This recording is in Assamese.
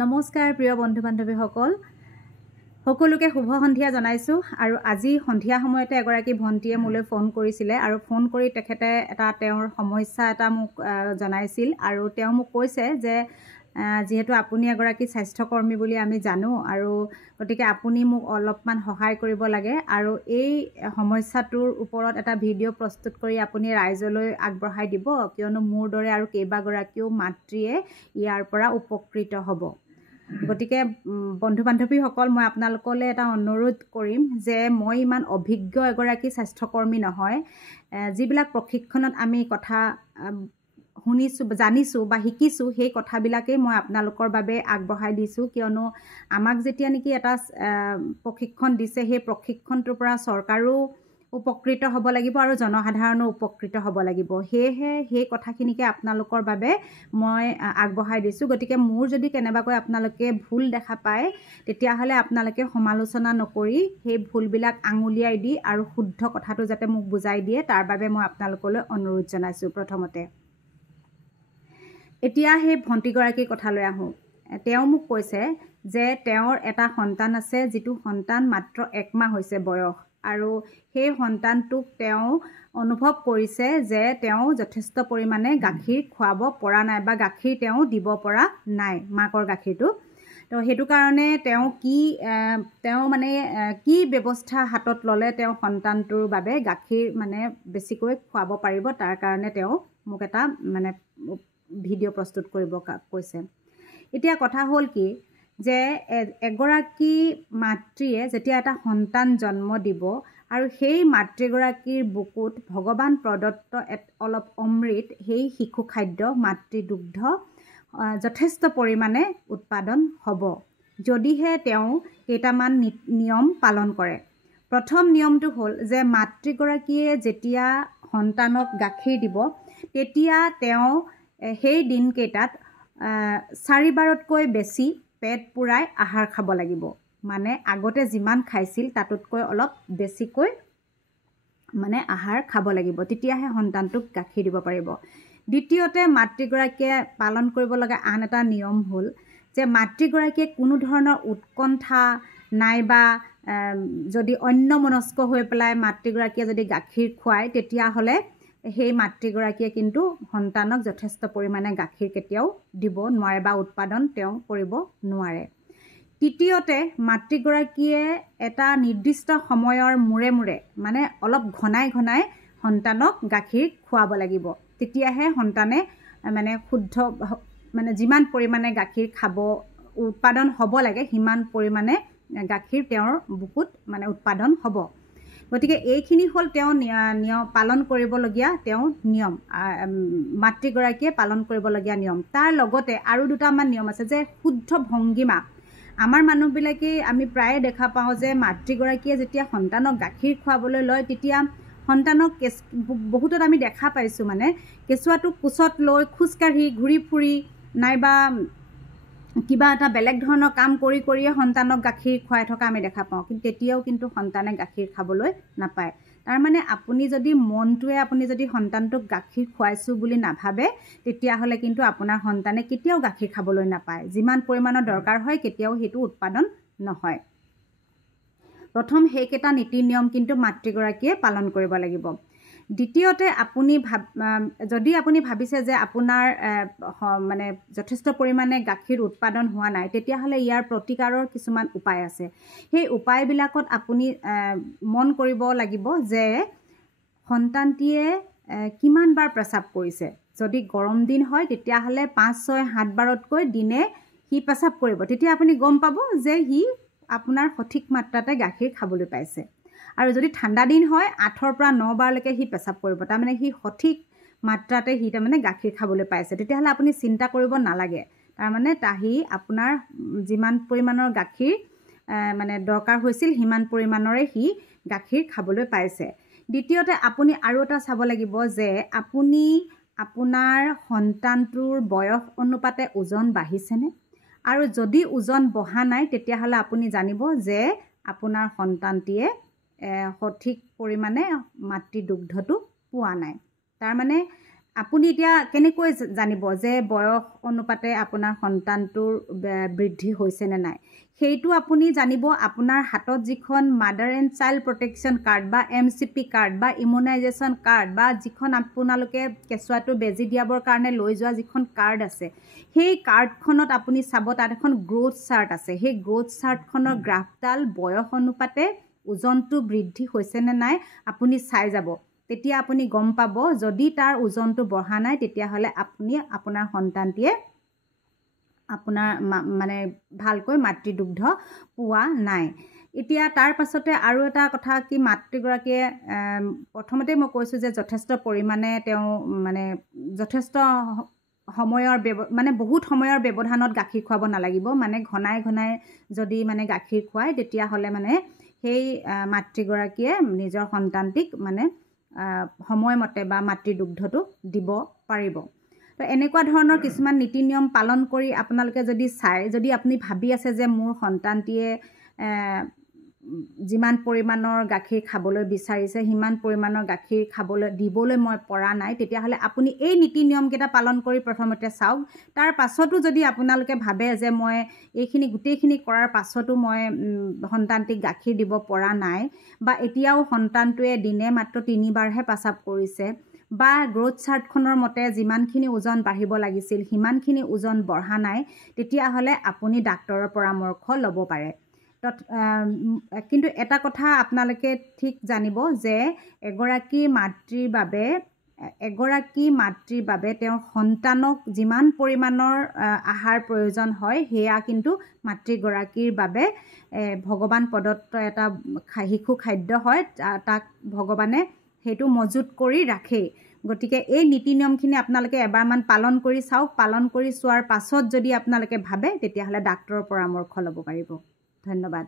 নমস্কাৰ প্ৰিয় বন্ধু বান্ধৱীসকল সকলোকে শুভ সন্ধিয়া জনাইছো আৰু আজি সন্ধিয়া সময়তে এগৰাকী ভণ্টিয়ে মোলৈ ফোন কৰিছিলে আৰু ফোন কৰি তেখেতে এটা তেওঁৰ সমস্যা এটা মোক জনাইছিল আৰু তেওঁ মোক কৈছে যে যেহেতু আপুনি এগৰাকী স্বাস্থ্যকৰ্মী বুলি আমি জানো আৰু গতিকে আপুনি মোক অলপমান সহায় কৰিব লাগে আৰু এই সমস্যাটোৰ ওপৰত এটা ভিডিঅ' প্ৰস্তুত কৰি আপুনি ৰাইজলৈ আগবঢ়াই দিব কিয়নো মোৰ দৰে আৰু কেইবাগৰাকীও মাতৃয়ে ইয়াৰ পৰা উপকৃত হ'ব। গতিকে বন্ধু বান্ধৱীসকল মই আপোনালোকলৈ এটা অনুৰোধ কৰিম যে মই ইমান অভিজ্ঞ এগৰাকী স্বাস্থ্যকৰ্মী নহয়। যিবিলাক প্ৰশিক্ষণত আমি কথা শুনিছোঁ জানিছোঁ বা শিকিছোঁ সেই কথাবিলাকেই মই আপোনালোকৰ বাবে আগবঢ়াই দিছোঁ কিয়নো আমাক যেতিয়া নেকি এটা প্ৰশিক্ষণ দিছে সেই প্ৰশিক্ষণটোৰ পৰা চৰকাৰো উপকৃত হ'ব লাগিব আৰু জনসাধাৰণো উপকৃত হ'ব লাগিব। সেয়েহে সেই কথাখিনিকে আপোনালোকৰ বাবে মই আগবঢ়াই দিছোঁ। গতিকে মোৰ যদি কেনেবাকৈ আপোনালোকে ভুল দেখা পায় তেতিয়াহ'লে আপোনালোকে সমালোচনা নকৰি সেই ভুলবিলাক আঙুলিয়াই দি আৰু শুদ্ধ কথাটো যাতে মোক বুজাই দিয়ে তাৰ বাবে মই আপোনালোকলৈ অনুৰোধ জনাইছোঁ। প্ৰথমতে এতিয়া সেই ভণ্টিগৰাকীৰ কথালৈ আহোঁ। তেওঁ মোক কৈছে যে তেওঁৰ এটা সন্তান আছে যিটো সন্তান মাত্ৰ 1 মাহ হৈছে বয়স আৰু সেই সন্তানটোক তেওঁ অনুভৱ কৰিছে যে তেওঁ যথেষ্ট পৰিমাণে গাখীৰ খুৱাব পৰা নাই বা গাখীৰ তেওঁ দিব পৰা নাই মাকৰ গাখীৰটো। তো সেইটো কাৰণে তেওঁ কি ব্যৱস্থা হাতত ল'লে তেওঁ সন্তানটোৰ বাবে গাখীৰ বেছিকৈ খুৱাব পাৰিব তাৰ কাৰণে তেওঁ মোক এটা ভিডিঅ' প্ৰস্তুত কৰিব কৈছে। এতিয়া কথা হ'ল কি যে এগৰাকী মাতৃয়ে যেতিয়া এটা সন্তান জন্ম দিব আৰু সেই মাতৃগৰাকীৰ বুকুত ভগৱান প্ৰদত্ত অলপ অমৃত সেই শিশু খাদ্য মাতৃদুগ্ধ যথেষ্ট পৰিমাণে উৎপাদন হ'ব যদিহে তেওঁ কেইটামান নিয়ম পালন কৰে। প্ৰথম নিয়মটো হ'ল যে মাতৃগৰাকীয়ে যেতিয়া সন্তানক গাখীৰ দিব তেতিয়া তেওঁ সেই দিনকেইটাত 4 বাৰতকৈ বেছি পেট পূৰাই আহাৰ খাব লাগিব। আগতে যিমান খাইছিল তাতকৈ অলপ বেছিকৈ আহাৰ খাব লাগিব, তেতিয়াহে সন্তানটোক গাখীৰ দিব পাৰিব। দ্বিতীয়তে মাতৃগৰাকীয়ে পালন কৰিব লগা আন এটা নিয়ম হ'ল যে মাতৃগৰাকীয়ে কোনো ধৰণৰ উৎকণ্ঠা নাইবা যদি অন্যমনস্ক হৈ পেলাই মাতৃগৰাকীয়ে যদি গাখীৰ খুৱায় তেতিয়াহ'লে সেই মাতৃগৰাকীয়ে কিন্তু সন্তানক যথেষ্ট পৰিমাণে গাখীৰ কেতিয়াও দিব নোৱাৰে বা উৎপাদন তেওঁ কৰিব নোৱাৰে। তৃতীয়তে মাতৃগৰাকীয়ে এটা নিৰ্দিষ্ট সময়ৰ মূৰে মূৰে অলপ ঘনাই ঘনাই সন্তানক গাখীৰ খুৱাব লাগিব, তেতিয়াহে সন্তানে শুদ্ধ যিমান পৰিমাণে গাখীৰ খাব উৎপাদন হ'ব লাগে সিমান পৰিমাণে গাখীৰ তেওঁৰ বুকুত উৎপাদন হ'ব। গতিকে এইখিনি হ'ল তেওঁ পালন কৰিবলগীয়া নিয়ম, মাতৃগৰাকীয়ে পালন কৰিবলগীয়া নিয়ম। তাৰ লগতে আৰু দুটামান নিয়ম আছে যে শুদ্ধ ভংগীমা। আমাৰ মানুহবিলাকে আমি প্ৰায়ে দেখা পাওঁ যে মাতৃগৰাকীয়ে যেতিয়া সন্তানক গাখীৰ খুৱাবলৈ লয় তেতিয়া সন্তানক বহুতত আমি দেখা পাইছোঁ কেঁচুৱাটোক কোচত লৈ খোজকাঢ়ি ঘূৰি ফুৰি নাইবা কিবা এটা বেলেগ ধৰণৰ কাম কৰিয়ে সন্তানক গাখীৰ খুৱাই থকা আমি দেখা পাওঁ, কিন্তু তেতিয়াও কিন্তু সন্তানে গাখীৰ খাবলৈ নাপায়। আপুনি যদি মনটোৱে আপুনি যদি সন্তানটোক গাখীৰ খুৱাইছোঁ বুলি নাভাবে তেতিয়াহ'লে কিন্তু আপোনাৰ সন্তানে কেতিয়াও গাখীৰ খাবলৈ নাপায়। যিমান পৰিমাণৰ দৰকাৰ হয় কেতিয়াও সেইটো উৎপাদন নহয়। প্ৰথম সেইকেইটা নীতি নিয়ম কিন্তু মাতৃগৰাকীয়ে পালন কৰিব লাগিব। দ্বিতীয়তে যদি আপুনি ভাবিছে যে আপোনাৰ যথেষ্ট পৰিমাণে গাখীৰ উৎপাদন হোৱা নাই তেতিয়াহ'লে ইয়াৰ প্ৰতিকাৰৰ কিছুমান উপায় আছে। সেই উপায়বিলাকত আপুনি মন কৰিব লাগিব যে সন্তানটিয়ে কিমান বাৰ প্ৰস্ৰাৱ কৰিছে। যদি গৰম দিন হয় তেতিয়াহ'লে 5, 6, 7 বাৰতকৈ দিনে সি প্ৰস্ৰাৱ কৰিব, তেতিয়া আপুনি গম পাব যে সি আপোনাৰ সঠিক মাত্ৰাতে গাখীৰ খাবলৈ পাইছে। আৰু যদি ঠাণ্ডা দিন হয় 8ৰ পৰা 9 বাৰলৈকে সি প্ৰস্ৰাৱ কৰিব, সি সঠিক মাত্ৰাতে সি গাখীৰ খাবলৈ পাইছে। তেতিয়াহ'লে আপুনি চিন্তা কৰিব নালাগে, সি আপোনাৰ যিমান পৰিমাণৰ গাখীৰ দৰকাৰ হৈছিল সিমান পৰিমাণৰে সি গাখীৰ খাবলৈ পাইছে। দ্বিতীয়তে আপুনি আৰু এটা চাব লাগিব যে আপুনি আপোনাৰ সন্তানটোৰ বয়স অনুপাতে ওজন বাঢ়িছেনে, আৰু যদি ওজন বঢ়া নাই তেতিয়াহ'লে আপুনি জানিব যে আপোনাৰ সন্তানটিয়ে সঠিক পৰিমাণে মাতৃদুগ্ধটো পোৱা নাই। আপুনি এতিয়া কেনেকৈ জানিব যে বয়স অনুপাতে আপোনাৰ সন্তানটোৰ বৃদ্ধি হৈছে নে নাই? সেইটো আপুনি জানিব আপোনাৰ হাতত যিখন mother and child protection card বা MCP কাৰ্ড বা ইমিউনাইজেশ্যন কাৰ্ড বা যিখন আপোনালোকে কেঁচুৱাটো বেজী দিয়াবৰ কাৰণে লৈ যোৱা যিখন কাৰ্ড আছে, সেই কাৰ্ডখনত আপুনি চাব তাত এখন গ্ৰ'থ চাৰ্ট আছে। সেই গ্ৰ'থ চাৰ্টখনৰ গ্ৰাফডাল বয়স অনুপাতে ওজনটো বৃদ্ধি হৈছে নে নাই আপুনি চাই যাব। তেতিয়া আপুনি গম পাব যদি তাৰ ওজনটো বঢ়া নাই তেতিয়াহ'লে আপুনি আপোনাৰ সন্তানটিয়ে আপোনাৰ মানে ভালকৈ মাতৃদুগ্ধ পোৱা নাই। এতিয়া তাৰ পাছতে আৰু এটা কথা কি মাতৃগৰাকীয়ে প্ৰথমতে মই কৈছোঁ যে যথেষ্ট পৰিমাণে তেওঁ মানে যথেষ্ট সময়ৰ মানে বহুত সময়ৰ ব্যৱধানত গাখীৰ খুৱাব নালাগিব। মানে ঘনাই ঘনাই যদি মানে গাখীৰ খুৱায় তেতিয়াহ'লে মানে সেই মাতৃগৰাকীয়ে নিজৰ সন্তানটিক মানে সময়মতে বা মাতৃদুগ্ধটো দিব পাৰিব। তো এনেকুৱা ধৰণৰ কিছুমান নীতি নিয়ম পালন কৰি আপোনালোকে যদি চায়, যদি আপুনি ভাবি আছে যে মোৰ সন্তানটিয়ে যিমান পৰিমাণৰ গাখীৰ খাবলৈ বিচাৰিছে সিমান পৰিমাণৰ গাখীৰ দিবলৈ মই পৰা নাই, তেতিয়াহ'লে আপুনি এই নীতি নিয়মকেইটা পালন কৰি প্ৰথমতে চাওক। তাৰ পাছতো যদি আপোনালোকে ভাবে যে মই গোটেইখিনি কৰাৰ পাছতো মই সন্তানটিক গাখীৰ দিব পৰা নাই বা এতিয়াও সন্তানটোৱে দিনে মাত্ৰ 3 বাৰহে প্ৰস্ৰাৱ কৰিছে বা গ্ৰ'থ চাৰ্টখনৰ মতে যিমানখিনি ওজন বাঢ়িব লাগিছিল সিমানখিনি ওজন বঢ়া নাই, তেতিয়াহ'লে আপুনি ডাক্তৰৰ পৰামৰ্শ ল'ব পাৰে। কিন্তু এটা কথা আপোনালোকে ঠিক জানিব যে এগৰাকী মাতৃৰ বাবে তেওঁৰ সন্তানক যিমান পৰিমাণৰ আহাৰ প্ৰয়োজন হয় সেয়া কিন্তু মাতৃগৰাকীৰ বাবে ভগৱান প্ৰদত্ত এটা শিশু খাদ্য হয়। তাক ভগৱানে সেইটো মজুত কৰি ৰাখেই। গতিকে এই নীতি নিয়মখিনি আপোনালোকে এবাৰমান পালন কৰি চাওক। পালন কৰি চোৱাৰ পাছত যদি আপোনালোকে ভাবে তেতিয়াহ'লে ডাক্তৰৰ পৰামৰ্শ ল'ব পাৰিব। ধন্যবাদ।